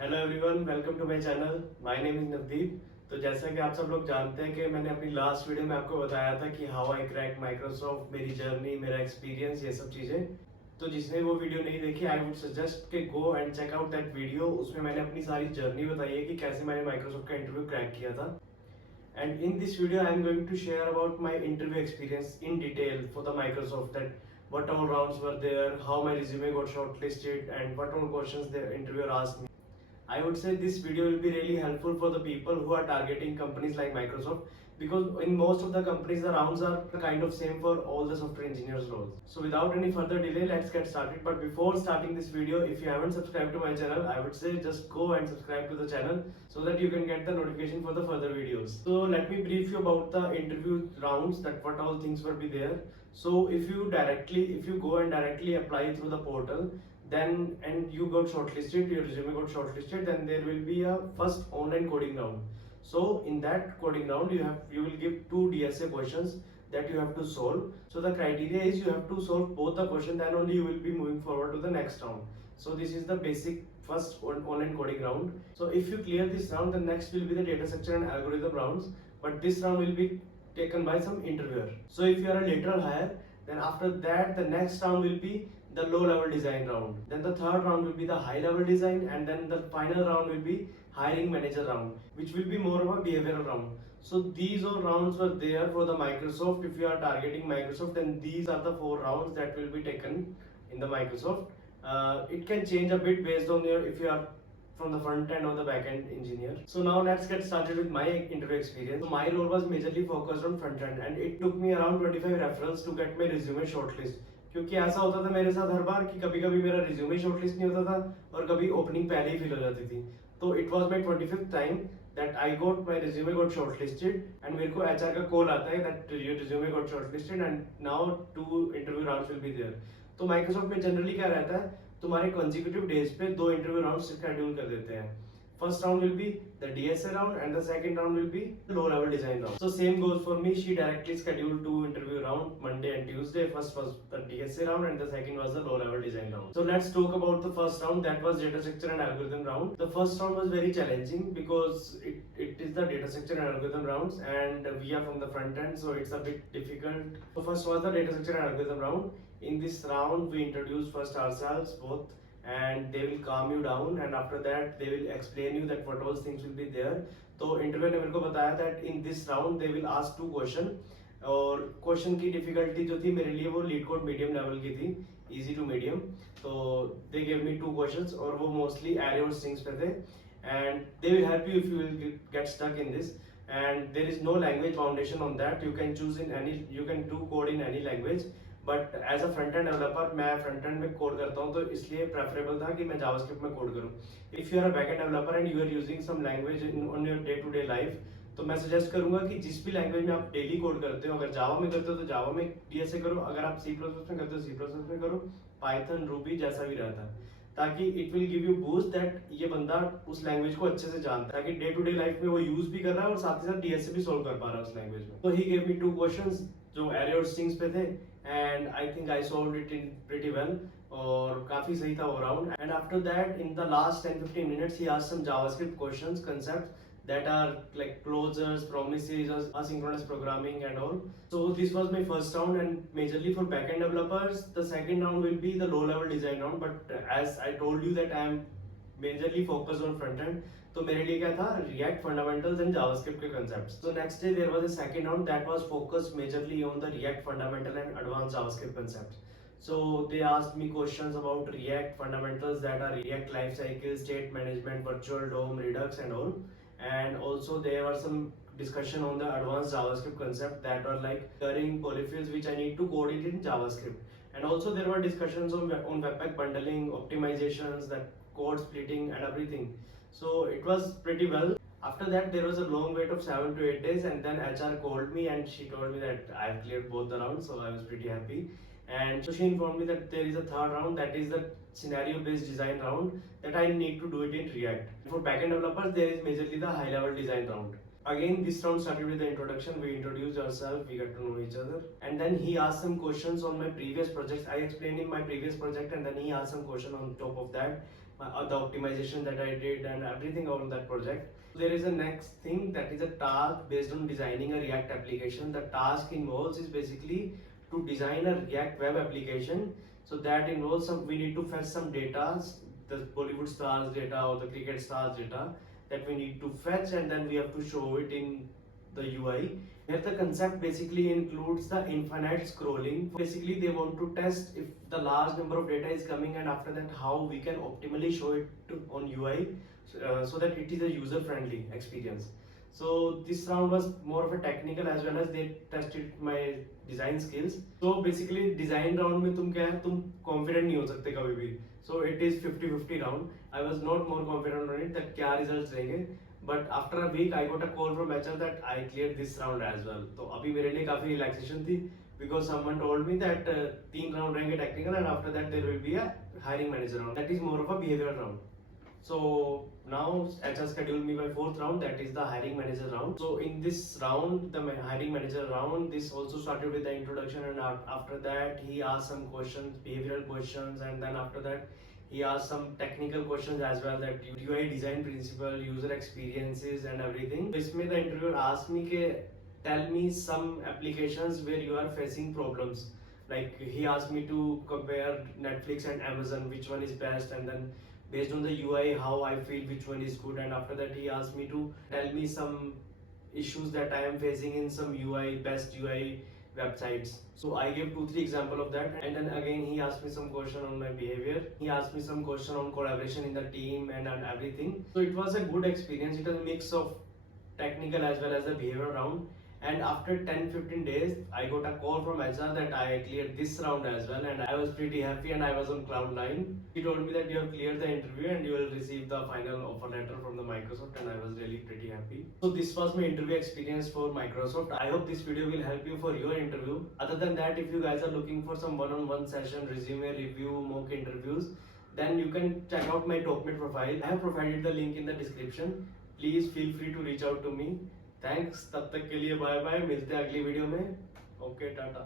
Hello everyone, welcome to my channel. My name is Navdeep. तो जैसा कि आप सब लोग जानते हैं कि मैंने अपनी लास्ट वीडियो में आपको बताया था कि हाउ आई क्रैक माइक्रोसॉफ्ट, मेरी जर्नी, मेरा एक्सपीरियंस, ये सब चीज़ें। तो जिसने वो वीडियो नहीं देखी, आई वुड सजेस्ट कि go and check out that video. उसमें मैंने अपनी सारी जर्नी बताई है कि कैसे मैंने माइक्रोसॉफ्ट का इंटरव्यू क्रैक किया था। And in this video, I am going to share about my interview experience in detail for the Microsoft, that what all rounds were there, how my resume got shortlisted, and what all questions the interviewer asked me. I would say this video will be really helpful for the people who are targeting companies like Microsoft, because in most of the companies the rounds are kind of same for all the software engineers roles. So without any further delay, let's get started. But before starting this video, if you haven't subscribed to my channel, I would say just go and subscribe to the channel so that you can get the notification for the further videos. So let me brief you about the interview rounds, that what all things will be there. So if you go and directly apply through the portal, then and you got shortlisted, your resume got shortlisted, then there will be a first online coding round. So in that coding round, you will give two DSA questions that you have to solve. So the criteria is you have to solve both the question, then only you will be moving forward to the next round. So this is the basic first online coding round. So if you clear this round, the next will be the data structure and algorithm rounds, but this round will be taken by some interviewer. So if you are a lateral hire, then after that the next round will be the low level design round. Then the third round will be the high level design, and then the final round will be hiring manager round, which will be more of a behavioral round. So these all rounds were there for the Microsoft. If you are targeting Microsoft, then these are the four rounds that will be taken in the Microsoft. It can change a bit based on your, if you are from the front end or the back end engineer. So now let's get started with my interview experience. So my role was majorly focused on front end, and it took me around 25 referrals to get my resume shortlist. क्योंकि ऐसा होता था मेरे साथ हर बार कि कभी कभी मेरा रिज्यूमे शॉर्टलिस्ट नहीं होता था और कभी ओपनिंग पहले ही फिल हो जाती थी। तो it was my 25th time that I got my resume got shortlisted, and मेरे को एचआर का कॉल आता है that your resume got shortlisted and now 2 interview rounds will be there. तो माइक्रोसॉफ्ट में जनरली क्या रहता है, तुम्हारे कंसेक्यूटिव डेज पे 2 इंटरव्यू राउंड शेड्यूल कर देते हैं। First round will be the DSA round, and the second round will be low level design round. So same goes for me. She directly scheduled 2 interview round, Monday and Tuesday. First was the DSA round and the second was the low level design round. So let's talk about the first round, that was data structure and algorithm round. The first round was very challenging because it is the data structure and algorithm rounds, and we are from the front end, so it's a bit difficult. So first was the data structure and algorithm round. In this round we introduce first ourselves both, and they will calm you down, and after that they will explain you that what all things will be there. तो interview ने मेरे को बताया that in this round they will ask 2 question, और question की difficulty जो थी मेरे लिए वो लीड कोड मीडियम लेवल की थी, इजी टू मीडियम। तो दे गेव मी 2 क्वेश्चंस और वो मोस्टली एरे और स्ट्रिंग्स पे थे, and they will help you if you will get stuck in this, and there is no language foundation on that. You can choose in any, you can do code in any language, but as a front end developer मैं front end में code करता हूँ, तो इसलिए preferable था कि मैं JavaScript में कोड करूँ। If you are a back end developer and you are using some language on your day to day life, तो मैं सजेस्ट करूंगा कि जिस भी लैंग्वेज में आप डेली कोड करते हो, अगर जावा में करते हो तो जावा में डीएसए करो, अगर आप सी प्लस प्लस में करते हो सी प्लस प्लस में करो, पाइथन, रूबी, जैसा भी रहता है, ताकि it will give you boost that ये बंदा उस लैंग्वेज को अच्छे से जानता है, ताकि डे टू डे लाइफ में वो यूज भी कर रहा है और साथ ही साथ डीएसए भी सॉल्व कर पा रहा है उस लैंग्वेज में। तो ही गेव मी 2 क्वेश्चंस जो एरे और स्ट्रिंग्स पे थे, and I think I solved it in pretty well, और काफी सही था वो round. And after that in the last 10-15 minutes he asked some JavaScript questions, concepts that are like closures, promises, asynchronous programming and all. So this was my first round, and majorly for backend developers the second round will be the low level design round, but as I told you that I am majorly focused on front end, तो मेरे लिए क्या था, React fundamentals and JavaScript के concepts. तो next day there was a second round that was focused majorly on the React fundamental and advance JavaScript concepts. So they asked me questions about React fundamentals, that are React lifecycle, state management, virtual DOM, Redux and all. And also there were some discussion on the advanced JavaScript concept, that are like currying polyfills which I need to code it in JavaScript. And also there were discussions on Webpack bundling, optimizations, that code splitting and everything. So it was pretty well. After that there was a long wait of 7 to 8 days, and then HR called me and she told me that I have cleared both the rounds, so I was pretty happy. And so she informed me that there is a third round, that is the scenario based design round, that I need to do it in React. For backend developers there is majorly the high level design round. Again this round started with the introduction, we introduced ourselves, we got to know each other, and then he asked some questions on my previous projects. I explained in my previous project, and then he asked some question on top of that, the optimization that I did and everything on that project. There is a next thing that is a task based on designing a React application. The task involves is basically to design a React web application. So that involves we need to fetch some data, the Bollywood stars data or the cricket stars data that we need to fetch, and then we have to show it in the UI. Here the concept basically includes the infinite scrolling. Basically they want to test if the large number of data is coming, and after that how we can optimally show it on UI so that it is a user friendly experience. So this round was more of a technical as well as they tested my design skills. So basically design round में तुम क्या है, तुम confident नहीं हो सकते कभी भी. So it is 50-50 round. I was not more confident on it that क्या results रहेंगे. But after a week I got a call from HR that I cleared this round as well. तो अभी मेरे लिए काफी relaxation थी because someone told me that 3 round रहेंगे technical and after that there will be a hiring manager round. That is more of a behavioral round. So now HR scheduled me by 4th round, that is the hiring manager round. So in this round, the hiring manager round, this also started with the introduction, and after that he asked some questions, behavioral questions, and then after that he asked some technical questions as well, that UI design principle, user experiences and everything. Isme the interviewer asked me ke, tell me some applications where you are facing problems. Like he asked me to compare Netflix and Amazon, which one is best, and then based on the UI how I feel which one is good, and after that he asked me to tell me some issues that I am facing in some UI, best UI websites. So I gave 2-3 example of that, and then again he asked me some question on my behavior. He asked me some question on collaboration in the team and everything. So it was a good experience. It was a mix of technical as well as the behavior round. And after 10-15 days I got a call from HR that I cleared this round as well, and I was pretty happy and I was on cloud 9. He told me that you have cleared the interview and you will receive the final offer letter from the Microsoft, and I was really pretty happy. So this was my interview experience for Microsoft. I hope this video will help you for your interview. Other than that, if you guys are looking for some one-on-one session, resume review, mock interviews, then you can check out my TalkMate profile. I have provided the link in the description. Please feel free to reach out to me. Thanks, तब तक के लिए bye bye, मिलते हैं अगली video में. Okay, Tata.